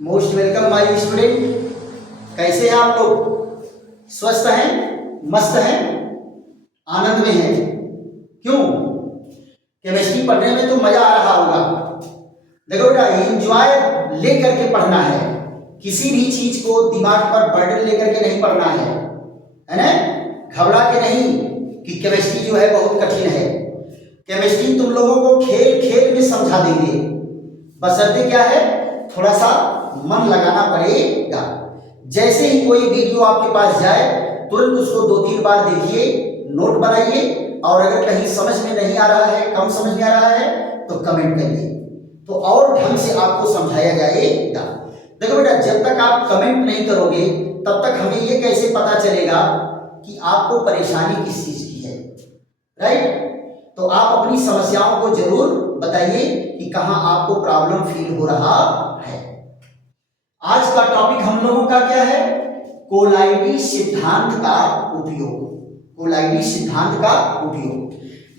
Most welcome my student. कैसे हैं आप लोग? स्वस्थ हैं, मस्त हैं, आनंद में हैं? क्यों? केमिस्ट्री पढ़ने में तो मजा आ रहा होगा। देखो बेटा, एंजॉय लेकर के पढ़ना है, किसी भी चीज को दिमाग पर बर्डन लेकर के नहीं पढ़ना है ना? घबरा के नहीं कि केमिस्ट्री जो है बहुत कठिन है। केमिस्ट्री तुम लोगों को खेल खेल में समझा देंगे, बशर्ते क्या है, थोड़ा सा मन लगाना पड़ेगा। जैसे ही कोई वीडियो आपके पास जाए तुरंत उसको 2-3 बार देखिए, नोट बनाइए, और अगर कहीं समझ में नहीं आ रहा है, कम समझ में आ रहा है तो कमेंट करिए, तो और ढंग से आपको समझाया जाएगा। देखो बेटा, जब तक आप कमेंट नहीं करोगे तब तक हमें ये कैसे पता चलेगा कि आपको परेशानी किस चीज की है, राइट? तो आप अपनी समस्याओं को जरूर बताइए कि कहां आपको प्रॉब्लम फील हो रहा है। आज का टॉपिक हम लोगों का क्या है? कोलाइडी सिद्धांत का उपयोग। कोलाइडी सिद्धांत का उपयोग।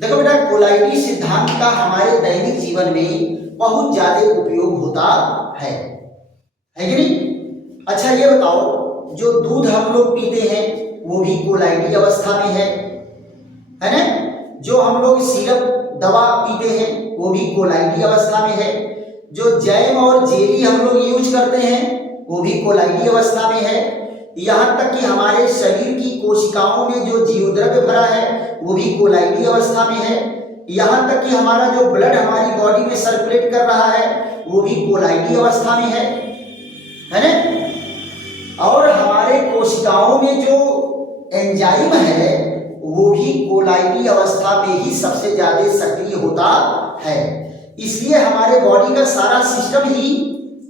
देखो बेटा, कोलाइडी सिद्धांत का हमारे दैनिक जीवन में बहुत ज्यादा उपयोग होता है कि नहीं? अच्छा ये बताओ, जो दूध हम लोग पीते हैं वो भी कोलाइडी अवस्था में है ना? जो हम लोग सिरप दवा पीते हैं वो भी कोलाइडी अवस्था में है। जो जैम और जेली हम लोग यूज करते हैं वो भी कोलाइडी अवस्था में है। यहाँ तक कि हमारे शरीर की कोशिकाओं में जो जीवद्रव्य भरा है वो भी कोलाइडी अवस्था में है। यहाँ तक कि हमारा जो ब्लड हमारी बॉडी में सर्कुलेट कर रहा है वो भी कोलाइडी अवस्था में है ना? और हमारे कोशिकाओं में जो एंजाइम है वो भी कोलाइडी अवस्था में ही सबसे ज्यादा सक्रिय होता है। इसलिए हमारे बॉडी का सारा सिस्टम ही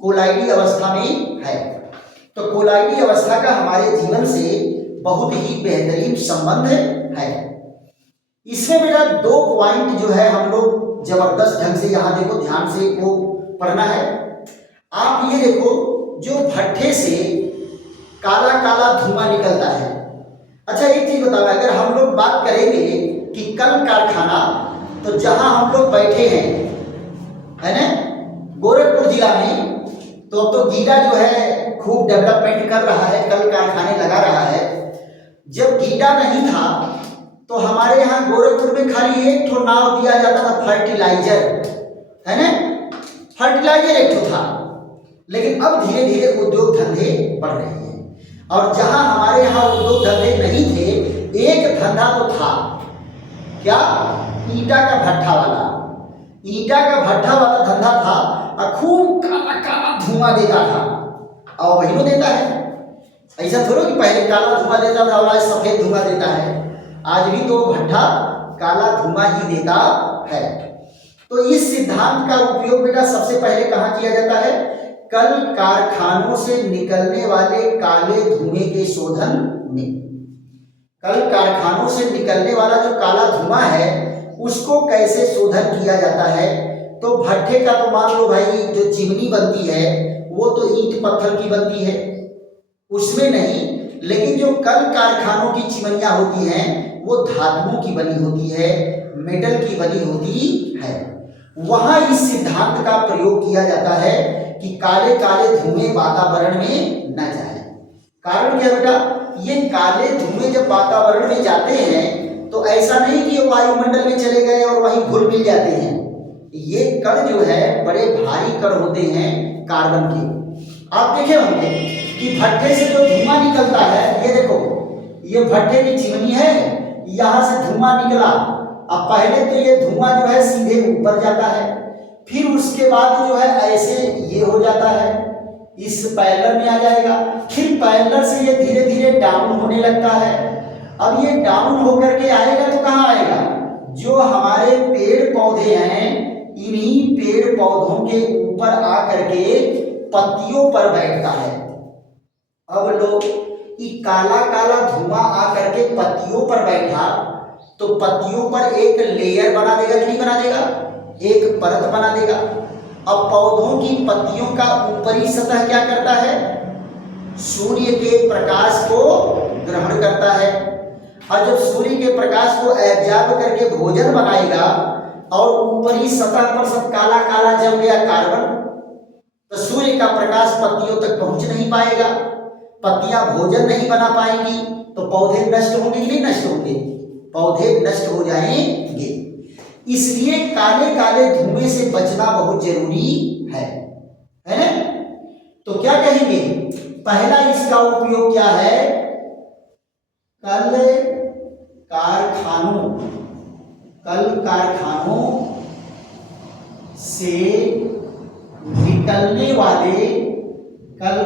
कोलाइडी अवस्था में है। तो कोलाइडी अवस्था का हमारे जीवन से बहुत ही बेहतरीन संबंध है। इसमें बेटा 2 पॉइंट जो है हम लोग जबरदस्त ढंग से यहाँ देखो, ध्यान से वो पढ़ना है। आप ये देखो, जो भट्ठे से काला काला धुआं निकलता है। अच्छा एक चीज बताओ, अगर हम लोग बात करेंगे कि कल कारखाना, तो जहां हम लोग बैठे हैं है ना, गोरखपुर जिला में, तो अब तो गीडा जो है खूब डेवलपमेंट कर रहा है, कल कारखाने लगा रहा है। जब गीडा नहीं था तो हमारे यहाँ गोरखपुर में खाली एक ठो नाव दिया जाता था, फर्टिलाइजर, है ना? फर्टिलाइजर एक ठो था। लेकिन अब धीरे धीरे उद्योग धंधे बढ़ रहे हैं, और जहां हमारे यहाँ उद्योग धंधे नहीं थे, एक धंधा तो था, क्या? ईंटा का भट्ठा वाला। ईंटा का भट्ठा वाला धंधा था, और खूब काला काला धुआं देता था, और वही तो देता है। ऐसा थोड़ा कि पहले काला धुआं देता था और आज सफेद धुआं देता है। आज भी तो भट्ठा काला धुआं ही देता है। तो इस सिद्धांत का उपयोग बेटा सबसे पहले कहाँ किया जाता है? कल कारखानों से निकलने वाले काले धुएं के शोधन में। कल कारखानों से निकलने वाला जो काला धुआं है उसको कैसे शोधन किया जाता है? तो भट्ठे का तो मान लो भाई, जो चिमनी बनती है वो तो ईंट पत्थर की बनती है, उसमें नहीं। लेकिन जो कल कारखानों की चिमनियां होती हैं वो धातुओं की बनी होती है, मेटल की बनी होती है। वहां इस सिद्धांत का प्रयोग किया जाता है कि काले काले धुएं वातावरण में न जाए। कारण क्या बेटा? ये काले धुएं जब वातावरण में जाते हैं तो ऐसा नहीं कि वायुमंडल में चले गए और वहीं घुल मिल जाते हैं। ये कण जो है बड़े भारी कण होते हैं कार्बन के। आप देखे होंगे कि भट्ठे से जो धुआं निकलता है, ये देखो, ये भट्ठे की चिमनी है, यहां से धुआं निकला। अब पहले तो ये धुआं जो है सीधे ऊपर जाता है, फिर उसके बाद जो है ऐसे ये हो जाता है, इस पैरेलल में आ जाएगा, फिर पैरेलल से ये धीरे धीरे डाउन होने लगता है। अब ये डाउन होकर के आएगा तो कहाँ आएगा? जो हमारे पेड़ पौधे हैं, इन्हीं पेड़ पौधों के ऊपर आकर के पत्तियों पर बैठता है। अब लो, ये काला काला धुआं आकर के पत्तियों पर बैठा तो पत्तियों पर एक लेयर बना देगा कि नहीं बना देगा? एक परत बना देगा। अब पौधों की पत्तियों का ऊपरी सतह क्या करता है? सूर्य के प्रकाश को ग्रहण करता है, और जब सूर्य के प्रकाश को एब्जॉर्ब करके भोजन बनाएगा और ऊपरी सतह पर सब काला काला जम गया कार्बन, तो सूर्य का प्रकाश पत्तियों तक पहुंच नहीं पाएगा, पत्तियां भोजन नहीं बना पाएंगी, तो पौधे नष्ट होंगे कि नहीं नष्ट होंगे? पौधे नष्ट हो जाएंगे। इसलिए काले काले धुएं से बचना बहुत जरूरी है ना? तो क्या कहेंगे? पहला इसका उपयोग क्या है? कल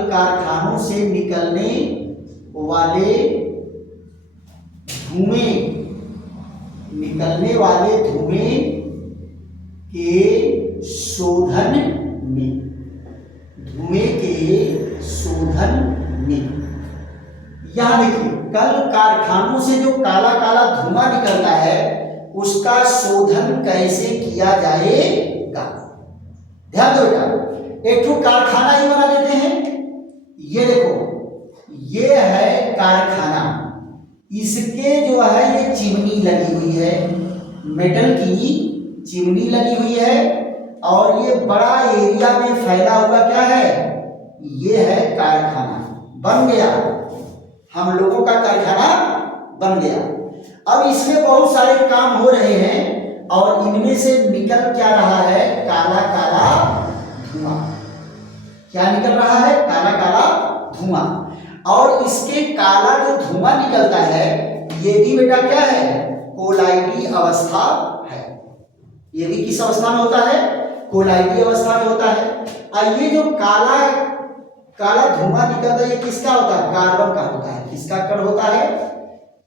कारखानों से निकलने वाले धुएं के शोधन में यहां देखिए, कल कारखानों से जो काला काला धुआं निकलता है उसका शोधन कैसे किया जाएगा? ध्यान दो बेटा, एक तो कारखाना ही बना देते हैं। ये देखो, ये है कारखाना, इसके जो है ये चिमनी लगी हुई है, मेटल की चिमनी लगी हुई है, और ये बड़ा एरिया में फैला हुआ क्या है? ये है कारखाना। बन गया, हम लोगों का कारखाना बन गया। अब इसमें बहुत सारे काम हो रहे हैं और इनमें से निकल क्या रहा है? काला काला धुआं। क्या निकल रहा है? काला काला धुआं। और इसके काला जो धुआं निकलता है ये भी बेटा क्या है? कोलाइडी अवस्था है। ये भी किस अवस्था में होता है? कोलाइडी अवस्था में होता है। और ये जो काला काला धुआं निकलता है ये किसका होता है? कार्बन का होता है। किसका कण होता है?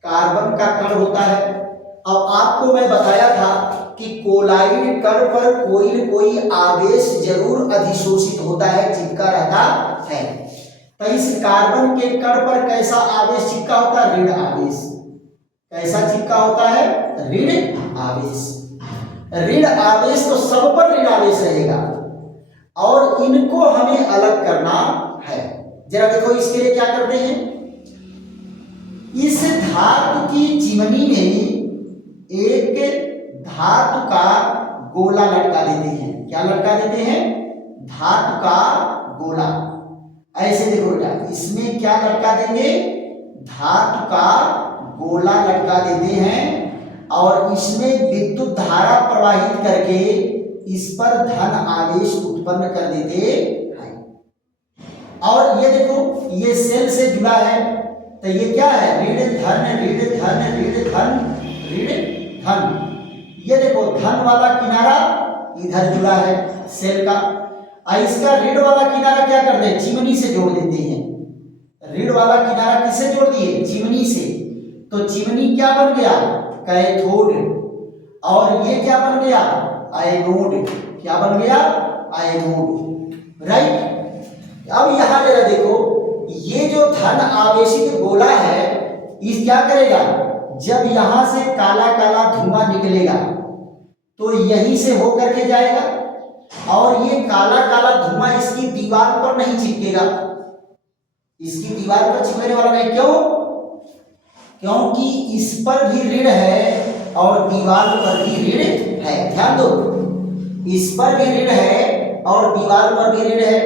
कार्बन का कण होता है। अब आपको मैं बताया था कि कोलाइड कण पर कोई न कोई आवेश जरूर अधिशोषित होता है, चिपका रहता है। तो इस कार्बन के कण पर कैसा आवेश चिपका होता है? ऋण आवेश। कैसा चिपका होता है? ऋण आवेश। ऋण आवेश तो सब पर ऋण आवेश रहेगा और इनको हमें अलग करना है। जरा देखो, इसके लिए क्या करते हैं? इस धातु की चिमनी में एक धातु का गोला लटका देते हैं। क्या लटका देते हैं? धातु का गोला। ऐसे देखो बेटा, इसमें क्या लटका देंगे? धातु का गोला लटका देते हैं और इसमें विद्युत धारा प्रवाहित करके इस पर धन आवेश उत्पन्न कर देते हैं। और ये देखो, ये सेल से जुड़ा है, तो ये क्या है? ऋण धन ऋण धन ऋण धन ऋण धन। ये देखो, धन वाला किनारा इधर जुड़ा है सेल का, और इसका ऋण वाला किनारा क्या करते हैं? चिमनी से जोड़ देते हैं। ऋण वाला किनारा किससे जोड़ दिए? चिमनी से। तो चिमनी क्या बन गया? कैथोड। और ये क्या बन गया? आयनोड। क्या बन गया? आयनोड। राइट। अब यहां जरा देखो, ये जो धन आवेशित गोला है इस क्या करेगा? जब यहां से काला काला धुआं निकलेगा तो यहीं से होकर के जाएगा और ये काला काला धुआं इसकी दीवार पर नहीं चिपकेगा। इसकी दीवार पर चिपकने वाला नहीं। क्यों? क्योंकि इस पर भी ऋण है और दीवार पर भी ऋण है। ध्यान दो, इस पर भी ऋण है और दीवार पर भी ऋण है।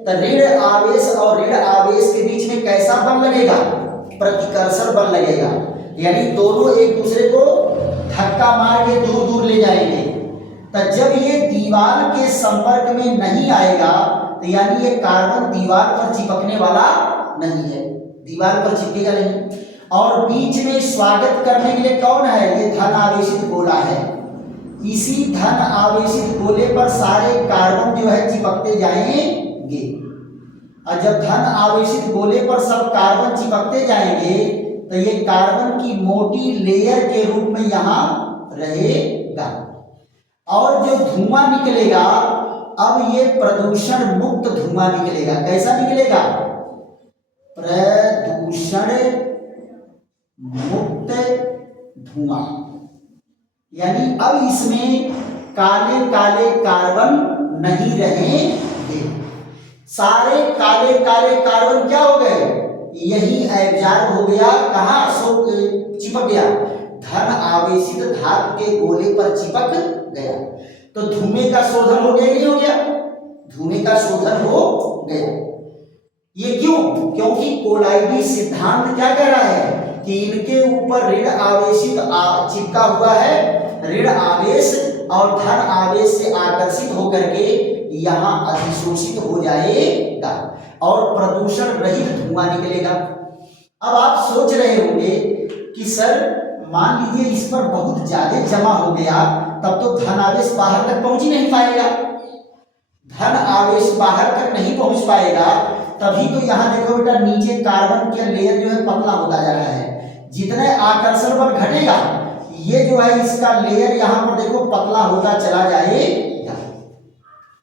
तो ऋण आवेश और ऋण आवेश के बीच में कैसा बल लगेगा? प्रतिकर्षण बल लगेगा। यानी दोनों एक दूसरे को धक्का मार के दूर दूर ले जाएंगे। तो जब ये दीवार के संपर्क में नहीं आएगा तो यानी ये कार्बन दीवार पर चिपकने वाला नहीं है, दीवार पर चिपकेगा नहीं। और बीच में स्वागत करने के लिए कौन है? ये धन आवेशित गोला है। इसी धन आवेशित गोले पर सारे कार्बन जो है चिपकते जाएंगे। और जब धन आवेशित गोले पर सब कार्बन चिपकते जाएंगे तो ये कार्बन की मोटी लेयर के रूप में यहां रहेगा। और जो धुआं निकलेगा, अब ये प्रदूषण मुक्त धुआं निकलेगा। कैसा निकलेगा? प्रदूषण मुक्त धुआं। यानी अब इसमें काले काले कार्बन नहीं रहेंगे। सारे काले काले कार्बन क्या हो गए? यही एब्जॉर्ब हो गया। कहां? चिपक गया। धन आवेशित धातु के गोले पर चिपक गया। तो धुएं का शोधन हो गया नहीं हो गया? धुएं का शोधन हो गया। ये क्यों? क्योंकि कोलाइडी सिद्धांत क्या कह रहा है कि इनके ऊपर ऋण आवेशित चिपका हुआ है, ऋण आवेश और धन आवेश से आकर्षित होकर के यहाँ अधिशोषित हो जाएगा और प्रदूषण रहित धुआं निकलेगा। अब आप सोच रहे होंगे कि सर मान लीजिए इस पर बहुत ज्यादा जमा हो गया, तब तो धन आवेश बाहर तक पहुंच ही नहीं पाएगा। धन आवेश बाहर तक नहीं पहुंच पाएगा, तभी तो यहाँ देखो बेटा नीचे कार्बन के लेयर जो है पतला होता जा रहा है। जितने आकर्षण बल घटेगा ये जो है इसका लेयर यहाँ पर देखो पतला होता चला जाएगा,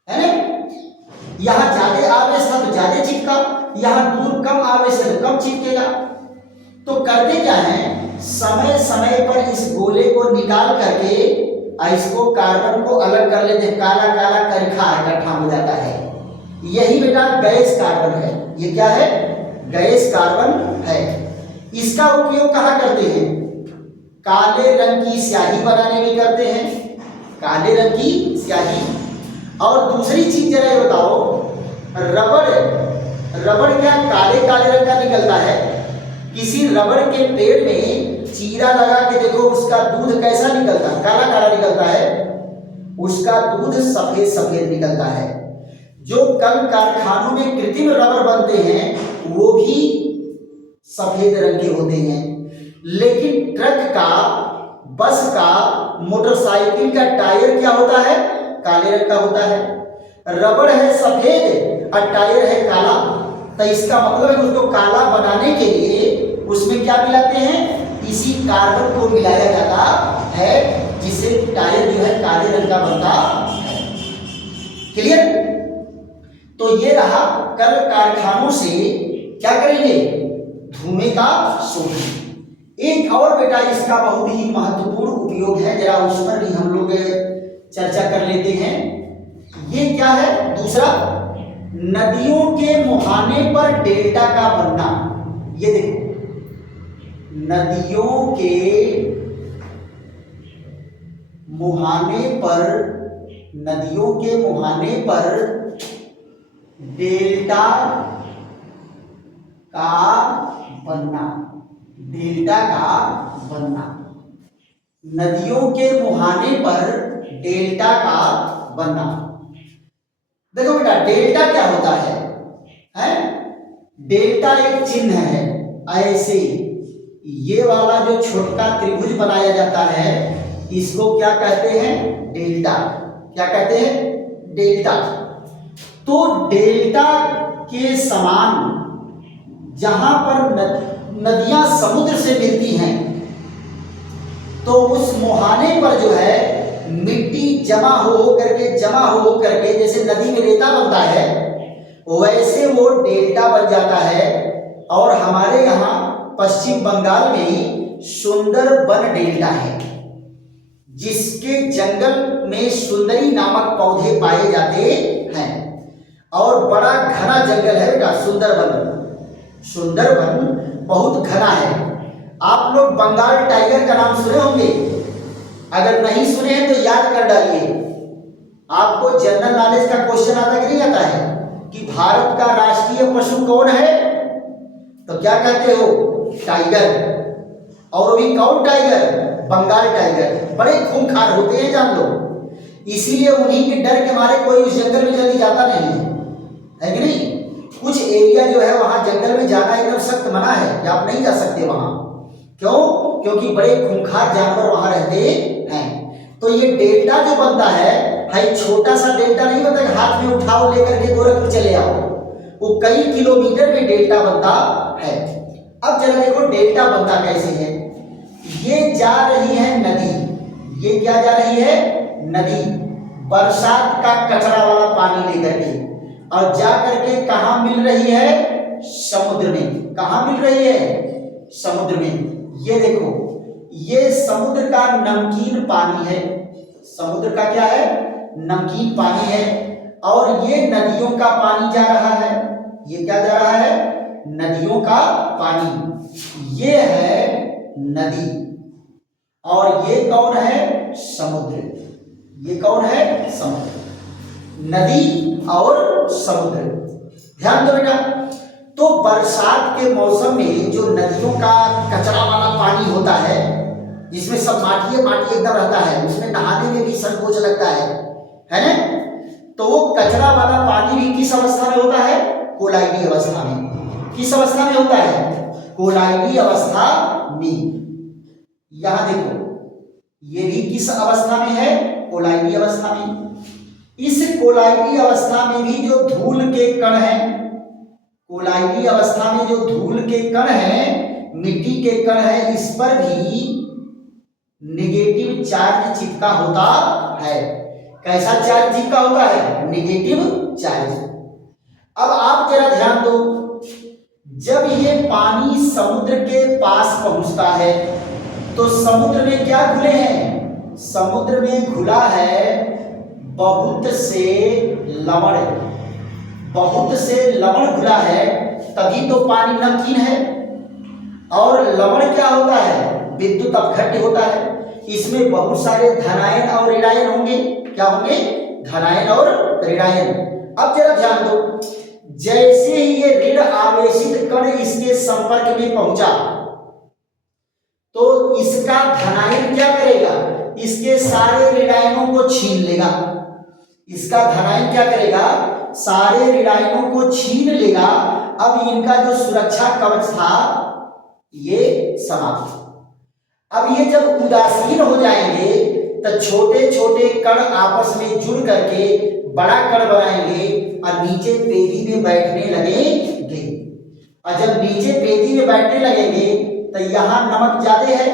है ना। यहाँ ज्यादा आवेश था तो ज्यादा चिपका, यहाँ दूर कम आवेश है तो कम चिपकेगा। तो करते क्या है, समय समय पर इस गोले को निकाल करके इसको कार्बन को अलग कर लेते हैं, काला काला करिखा इकट्ठा हो जाता है। यही बेटा गैस कार्बन है। ये क्या है? गैस कार्बन है। इसका उपयोग कहाँ करते हैं? काले रंग की स्याही बनाने में करते हैं, काले रंग की स्याही। और दूसरी चीज जरा ये बताओ, रबड़ क्या काले काले रंग का निकलता है? किसी रबड़ के पेड़ में चीरा लगा के देखो उसका दूध कैसा निकलता है? काला काला निकलता है, उसका दूध सफेद सफेद निकलता है। जो कल कारखानों में कृत्रिम रबड़ बनते हैं वो भी सफेद रंग के होते हैं, लेकिन ट्रक का, बस का, मोटरसाइकिल का टायर क्या होता है? काले रंग का होता है। रबड़ है सफेद और टायर है काला, तो इसका मतलब है उसको काला बनाने के लिए उसमें क्या मिलाते हैं? इसी कार्बन को मिलाया जाता है, जिससे टायर जो है काले रंग का बनता है। क्लियर? तो ये रहा कल कारखानों से क्या करेंगे? धुएं का शोधन। एक और बेटा इसका बहुत ही महत्वपूर्ण उपयोग है, जरा उस पर भी हम लोग चर्चा कर लेते हैं। ये क्या है? दूसरा, नदियों के मुहाने पर डेल्टा का बनना। ये देखो, नदियों के मुहाने पर, नदियों के मुहाने पर डेल्टा का बनना, डेल्टा का बनना। नदियों के मुहाने पर डेल्टा का बनना। देखो बेटा डेल्टा क्या होता है? डेल्टा एक चिन्ह है। ऐसे ये वाला जो छोटा त्रिभुज बनाया जाता है इसको क्या कहते हैं? डेल्टा। क्या कहते हैं? डेल्टा। तो डेल्टा के समान जहां पर नदियां समुद्र से मिलती हैं तो उस मुहाने पर जो है मिट्टी जमा हो करके जैसे नदी में रेता बनता है वैसे वो डेल्टा बन जाता है। और हमारे यहाँ पश्चिम बंगाल में ही सुंदरबन डेल्टा है, जिसके जंगल में सुंदरी नामक पौधे पाए जाते हैं और बड़ा घना जंगल है बेटा सुंदरबन। सुंदरबन बहुत घना है। आप लोग बंगाल टाइगर का नाम सुने होंगे, अगर नहीं सुने हैं तो याद कर डालिए। आपको जनरल नॉलेज का क्वेश्चन आता कि नहीं आता है कि भारत का राष्ट्रीय पशु कौन है? तो क्या कहते हो? टाइगर। और भी कौन टाइगर? बंगाल टाइगर। बड़े खूंखार होते हैं जान लो, इसीलिए उन्हीं के डर के मारे कोई उस जंगल में जल्दी जाता नहीं है कि नहीं? कुछ एरिया जो है वहां जंगल में जाना एकदम सख्त मना है कि आप नहीं जा सकते वहां। क्यों? क्योंकि बड़े खूंखार जानवर वहां रहते हैं। तो ये डेल्टा जो बनता है भाई छोटा सा डेल्टा नहीं बनता कि हाथ में उठाओ लेकर के गोरखपुर चले आओ, वो कई किलोमीटर में डेल्टा बनता है। अब जरा देखो डेल्टा बनता कैसे है। ये जा रही है नदी, ये क्या जा रही है? नदी, बरसात का कचरा वाला पानी लेकर के, और जा करके कहां मिल रही है? समुद्र में। कहां मिल रही है? समुद्र में। ये देखो ये समुद्र का नमकीन पानी है। समुद्र का क्या है? नमकीन पानी है। और ये नदियों का पानी जा रहा है। ये क्या जा रहा है? नदियों का पानी। ये है नदी और ये कौन है? समुद्र। ये कौन है? समुद्र। नदी और समुद्र। ध्यान दो बेटा, तो बरसात के मौसम में जो नदियों का कचरा वाला पानी होता है, जिसमें सब माटी माटी एकदम रहता है, उसमें नहाने में भी संकोच लगता है ना? तो वो कचरा वाला पानी भी किस अवस्था में होता है? कोलाइडी अवस्था में। किस अवस्था में होता है? कोलाइडी अवस्था में। यहां देखो, ये भी किस अवस्था में है? कोलाइडी अवस्था में। इस कोलाइडी अवस्था में भी जो धूल के कण हैं, कोलाइडी अवस्था में जो धूल के कण हैं, मिट्टी के कण हैं, इस पर भी नेगेटिव चार्ज चिपका होता है। कैसा चार्ज चिपका होता है? Negative charge. अब आप जरा ध्यान दो, जब ये पानी समुद्र के पास पहुंचता है तो समुद्र में क्या घुले हैं? समुद्र में घुला है बहुत से लवण, बहुत से लवण घुला है, तभी तो पानी नमकीन है। और लवण क्या होता है? विद्युत अपघट्य होता है। इसमें बहुत सारे धनायन और ऋणायन होंगे। क्या होंगे? धनायन और ऋणायन। अब जरा ध्यान दो, जैसे ही ये ऋण आवेशित कण इसके संपर्क में पहुंचा तो इसका धनायन क्या करेगा? इसके सारे ऋणायनों को छीन लेगा। इसका धनायन क्या करेगा? सारे ऋणायनों को छीन लेगा। अब इनका जो सुरक्षा कवच था ये समाप्त। अब ये जब उदासीन हो जाएंगे तो छोटे छोटे कण आपस में जुड़ करके बड़ा कण बनाएंगे और नीचे पेदी में बैठने लगेंगे। और जब नीचे पेदी में बैठने लगेंगे तो यहाँ नमक ज्यादा है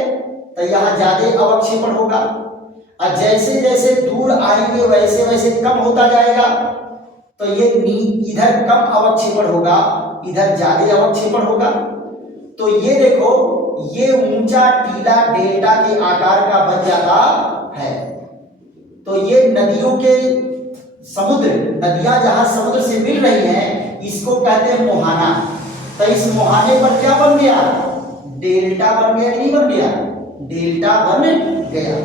तो यहाँ ज्यादा अवक्षेपण होगा, और जैसे जैसे दूर आएंगे वैसे वैसे कम होता जाएगा। तो ये इधर कम अवक्षेपण होगा, इधर ज्यादा अवक्षेपण होगा। तो ये देखो, ये ऊंचा टीला डेल्टा के आकार का बन जाता है। तो ये नदियों के समुद्र, नदियां जहां समुद्र से मिल रही हैं, इसको कहते हैं मुहाना। तो इस मुहाने पर क्या बन गया? डेल्टा बन गया। नहीं बन गया? डेल्टा बन गया।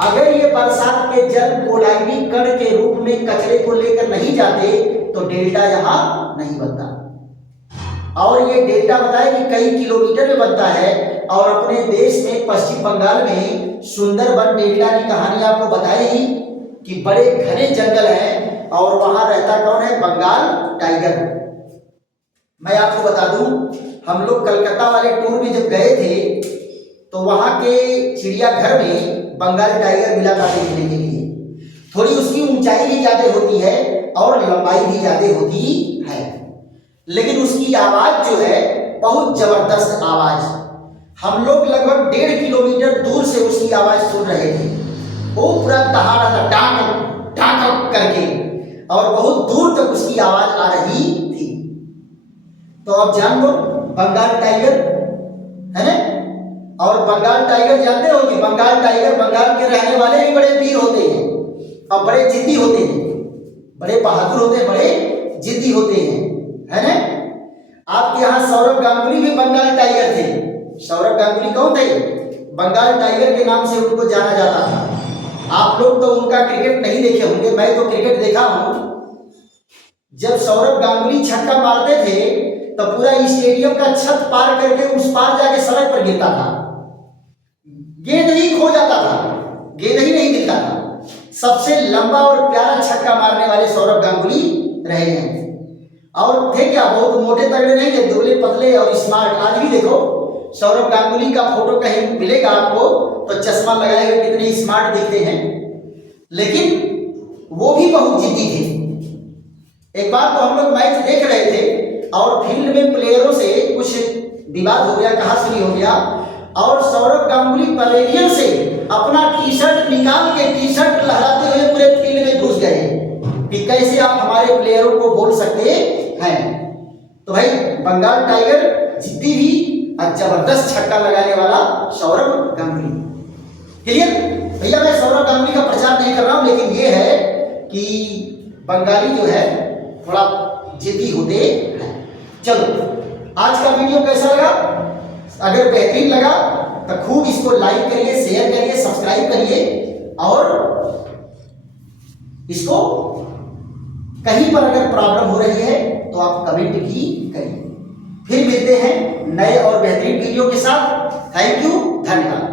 अगर ये बरसात के जल कोलाइडी कण के रूप में कचरे को लेकर नहीं जाते तो डेल्टा यहां नहीं बनता। और ये डेल्टा बताया कि कई किलोमीटर में बनता है। और अपने देश में पश्चिम बंगाल में सुंदरबन डेल्टा की कहानी आपको बताई ही कि बड़े घने जंगल हैं और वहां रहता कौन है? बंगाल टाइगर। मैं आपको बता दूं, हम लोग कलकत्ता वाले टूर में जब गए थे तो वहां के चिड़ियाघर में बंगाल टाइगर मिला था देखने के लिए। थोड़ी उसकी ऊंचाई भी ज्यादा होती है और लंबाई भी ज्यादा होती है, लेकिन उसकी आवाज जो है बहुत जबरदस्त आवाज। हम लोग लगभग 1.5 किलोमीटर दूर से उसकी आवाज सुन रहे थे। वो पूरा दहाड़ था, डांक डांक करके, और बहुत दूर तक उसकी आवाज आ रही थी। तो अब जान लो, बंगाल टाइगर है ना। और बंगाल टाइगर जानते हो कि बंगाल टाइगर, बंगाल के रहने वाले भी बड़े वीर होते हैं और बड़े जिद्दी होते हैं, बड़े बहादुर होते हैं, बड़े जिद्दी होते हैं, है ना। आपके यहाँ सौरभ गांगुली भी बंगाल टाइगर थे। सौरभ गांगुली कौन थे? बंगाल टाइगर के नाम से उनको जाना जाता था। आप लोग तो उनका क्रिकेट नहीं देखे होंगे, मैं तो क्रिकेट देखा हूं। जब सौरभ गांगुली छक्का मारते थे तो पूरा स्टेडियम का छत पार करके उस पार जाके सड़क पर गिरता था, गेंद ही खो जाता था, गेंद ही नहीं दिखता था। सबसे लंबा और प्यारा छक्का मारने वाले सौरभ गांगुली रहे हैं। और थे क्या, बहुत मोटे तगड़े नहीं थे, दुबले पतले और स्मार्ट। आज भी देखो सौरभ गांगुली का फोटो कहीं मिलेगा आपको तो चश्मा लगाए हुए कितने स्मार्ट दिखते हैं, लेकिन वो भी बहुत जिद्दी थे। एक बार तो हम लोग मैच देख रहे थे और फील्ड में प्लेयरों से कुछ विवाद हो गया, कहा सुनी हो गया, और सौरभ गांगुली पवेलियन से अपना टी शर्ट निकाल के टी शर्ट लहराते हुए पूरे फील्ड में घुस गए कि कैसे आप हमारे प्लेयरों को बोल सकते हैं। तो भाई बंगाल टाइगर जिद्दी भी और जबरदस्त छक्का लगाने वाला सौरभ गांगुली। क्लियर भैया, मैं सौरभ गांगुली का प्रचार नहीं कर रहा हूं, लेकिन ये है कि बंगाली जो है थोड़ा जिद्दी होते हैं। चलो, आज का वीडियो कैसा लगा? अगर बेहतरीन लगा तो खूब इसको लाइक करिए, शेयर करिए, सब्सक्राइब करिए और इसको कहीं पर अगर प्रॉब्लम हो रही है तो आप कमेंट भी करिए। फिर मिलते हैं नए और बेहतरीन वीडियो के साथ। थैंक यू, धन्यवाद।